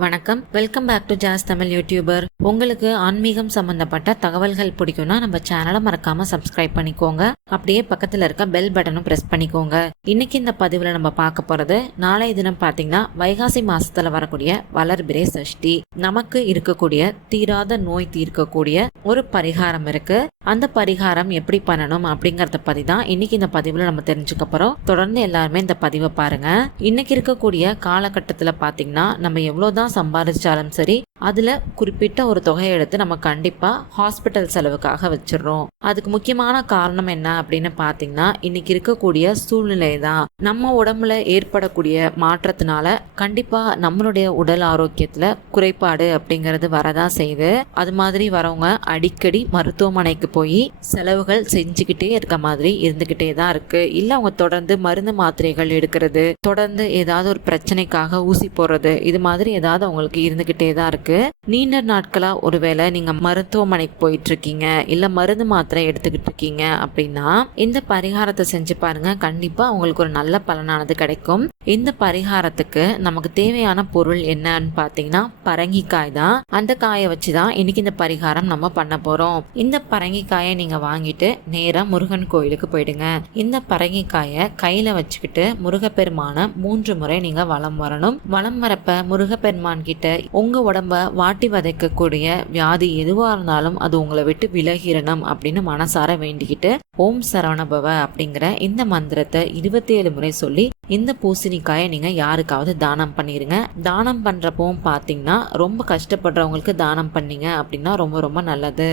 வணக்கம். Welcome back to ஜாஸ் Tamil YouTuber உங்களுக்கு ஆன்மீகம் சம்பந்தப்பட்ட தகவல்கள் பிடிக்கும்னா நம்ம சேனலை மறக்காம சப்ஸ்கிரைப் பண்ணிக்கோங்க. அப்படியே பக்கத்துல இருக்க பெல் பட்டனும் பிரஸ் பண்ணிக்கோங்க. இன்னைக்கு இந்த பதிவுல நம்ம பார்க்க போறது நாளைய தினம் பாத்தீங்கன்னா வைகாசி மாசத்துல வரக்கூடிய வளர்பிறை சஷ்டி. நமக்கு இருக்கக்கூடிய தீராத நோய் தீர்க்கக்கூடிய ஒரு பரிகாரம் இருக்கு. அந்த பரிகாரம் எப்படி பண்ணணும் அப்படிங்கறத பத்தி தான் இன்னைக்கு இந்த பதிவுல நம்ம தெரிஞ்சுக்க போறோம். தொடர்ந்து எல்லாருமே இந்த பதிவை பாருங்க. இன்னைக்கு இருக்கக்கூடிய காலகட்டத்துல பாத்தீங்கன்னா நம்ம எவ்வளவுதான் சம்பாதிச்சாலும் சரி அதில் குறிப்பிட்ட ஒரு தொகையை எடுத்து நம்ம கண்டிப்பாக ஹாஸ்பிட்டல் செலவுக்காக வச்சிடுறோம். அதுக்கு முக்கியமான காரணம் என்ன அப்படின்னு பார்த்தீங்கன்னா இன்னைக்கு இருக்கக்கூடிய சூழ்நிலை தான் நம்ம உடம்புல ஏற்படக்கூடிய மாற்றத்தினால கண்டிப்பாக நம்மளுடைய உடல் ஆரோக்கியத்தில் குறைபாடு அப்படிங்கிறது வரதான் செய்யுது. அது மாதிரி வரவங்க அடிக்கடி மருத்துவமனைக்கு போய் செலவுகள் செஞ்சுக்கிட்டே இருக்க மாதிரி இருந்துக்கிட்டே தான் இருக்கு. இல்லை அவங்க தொடர்ந்து மருந்து மாத்திரைகள் எடுக்கிறது தொடர்ந்து ஏதாவது ஒரு பிரச்சனைக்காக ஊசி போடுறது இது மாதிரி ஏதாவது அவங்களுக்கு இருந்துக்கிட்டே தான் இருக்கு. நீண்ட நாட்களா ஒருவேளை நீங்க மருத்துவமனைக்கு போயிட்டு இருக்கீங்க இல்ல மருந்து மாத்திரை எடுத்துக்கிட்டு இருக்கீங்க அப்படின்னா இந்த பரிகாரத்தை செஞ்சு பாருங்க. கண்டிப்பா உங்களுக்கு ஒரு நல்ல பலனானது கிடைக்கும். இந்த பரிகாரத்துக்கு நமக்கு தேவையான பொருள் என்னன்னு பாத்தீங்கன்னா பரங்கிக்காய் தான். அந்த காயை வச்சுதான் இன்னைக்கு இந்த பரிகாரம் நம்ம பண்ண போறோம். இந்த பரங்கிக்காயை நீங்க வாங்கிட்டு நேராக முருகன் கோயிலுக்கு போயிடுங்க. இந்த பரங்கிக்காயை கையில வச்சுக்கிட்டு முருகப்பெருமான மூன்று முறை நீங்க வலம் வரணும். வலம் வரப்ப முருகப்பெருமான் கிட்ட உங்க உடம்ப வாட்டி வதைக்கக்கூடிய வியாதி எதுவா இருந்தாலும் அது உங்களை விட்டு விலகிடணும் அப்படின்னு மனசார வேண்டிக்கிட்டு ஓம் சரவணபவ அப்படிங்கிற இந்த மந்திரத்தை இருபத்தி ஏழு முறை சொல்லி இந்த பூசணிக்காயை நீங்கள் யாருக்காவது தானம் பண்ணிடுங்க தானம் பண்ணுறப்பவும் பார்த்தீங்கன்னா ரொம்ப கஷ்டப்படுறவங்களுக்கு தானம் பண்ணீங்க அப்படின்னா ரொம்ப ரொம்ப நல்லது.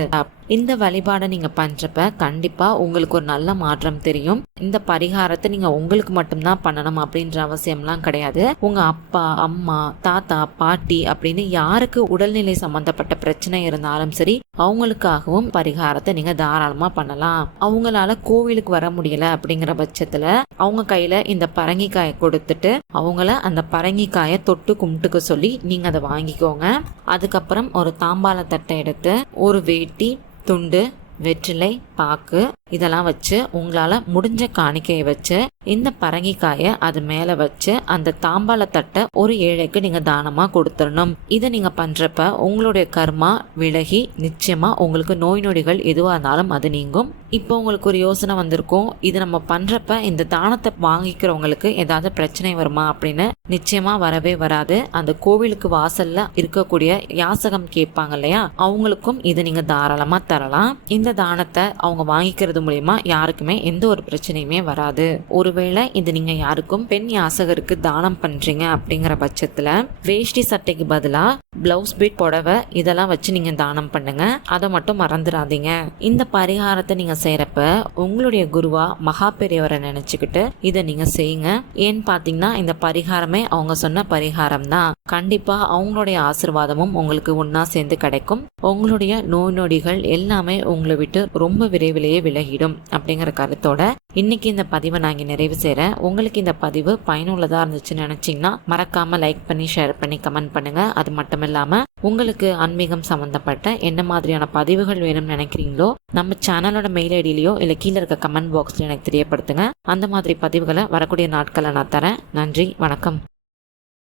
இந்த வழிபாடை நீங்கள் பண்ணுறப்ப கண்டிப்பாக உங்களுக்கு ஒரு நல்ல மாற்றம் தெரியும். இந்த பரிகாரத்தை நீங்கள் உங்களுக்கு மட்டும்தான் பண்ணணும் அப்படின்ற அவசியம்லாம் கிடையாது. உங்கள் அப்பா அம்மா தாத்தா பாட்டி அப்படின்னு யாருக்கு உடல்நிலை சம்மந்தப்பட்ட பிரச்சனை இருந்தாலும் சரி அவங்களுக்காகவும் பரிகாரத்தை நீங்கள் தாராளமாக பண்ணலாம். அவங்களால கோவிலுக்கு வர முடியல அப்படிங்கிற பட்சத்தில் அவங்க கையில் இந்த பரங்கி பரங்கிக்காயை கொடுத்துட்டு அவங்கள அந்த பரங்கிக்காயை தொட்டு கும்பிட்டுக்க சொல்லி நீங்க அதை வாங்கிக்கோங்க. அதுக்கப்புறம் ஒரு தாம்பால தட்டை எடுத்து ஒரு வேட்டி துண்டு வெற்றிலை பாக்கு இதெல்லாம் வச்சு உங்களால் முடிஞ்ச காணிக்கையை வச்சு இந்த பரங்கிக்காயை அது மேலே வச்சு அந்த தாம்பாளத்தட்டை தட்டை ஒரு ஏழைக்கு நீங்கள் தானமாக கொடுத்துடணும். இதை நீங்கள் பண்ணுறப்ப உங்களுடைய கர்மா விலகி நிச்சயமாக உங்களுக்கு நோய் நொடிகள் எதுவாக இருந்தாலும் அது நீங்கும். இப்போ உங்களுக்கு ஒரு யோசனை வந்திருக்கும். இது நம்ம பண்ணுறப்ப இந்த தானத்தை வாங்கிக்கிறவங்களுக்கு ஏதாவது பிரச்சனை வருமா அப்படின்னு நிச்சயமாக வரவே வராது. அந்த கோவிலுக்கு வாசலில் இருக்கக்கூடிய யாசகம் கேட்பாங்க இல்லையா? அவங்களுக்கும் இதை நீங்கள் தாராளமாக தரலாம். இந்த தானத்தை அவங்க வாங்கிக்கிறது மூலியமா யாருக்குமே எந்த ஒரு பிரச்சனையுமே வராது. ஒருவேளை இது நீங்கள் யாருக்கும் பெண் யாசகருக்கு தானம் பண்ணுறீங்க அப்படிங்கிற பட்சத்தில் வேஷ்டி சட்டைக்கு பதிலாக பிளவுஸ் பீட் புடவை இதெல்லாம் வச்சு நீங்கள் தானம் பண்ணுங்க. அதை மட்டும் மறந்துடாதீங்க. இந்த பரிகாரத்தை நீங்கள் செய்கிறப்ப உங்களுடைய குருவா மகா பெரியவரை நினச்சிக்கிட்டு இதை நீங்கள் செய்யுங்க. ஏன்னு பார்த்தீங்கன்னா இந்த பரிகாரமே அவங்க சொன்ன பரிகாரம் தான் கண்டிப்பா அவங்களுடைய ஆசிர்வாதமும் உங்களுக்கு ஒன்னா சேர்ந்து கிடைக்கும். உங்களுடைய நோய் நொடிகள் எல்லாமே உங்களை விட்டு ரொம்ப விரைவிலேயே விலகிடும் அப்படிங்கிற கருத்தோட இன்னைக்கு இந்த பதிவை நான் இங்கே நிறைவு செய்கிறேன் உங்களுக்கு இந்த பதிவு பயனுள்ளதா இருந்துச்சுன்னு நினைச்சீங்கன்னா மறக்காம லைக் பண்ணி ஷேர் பண்ணி கமெண்ட் பண்ணுங்க. அது மட்டும் இல்லாம உங்களுக்கு ஆன்மீகம் சம்பந்தப்பட்ட என்ன மாதிரியான பதிவுகள் வேணும்னு நினைக்கிறீங்களோ நம்ம சேனலோட மெயில் ஐடியிலையோ இல்லை கீழே இருக்க கமெண்ட் பாக்ஸ்ல எனக்கு தெரியப்படுத்துங்க. அந்த மாதிரி பதிவுகளை வரக்கூடிய நாட்களை நான் தரேன். நன்றி வணக்கம்.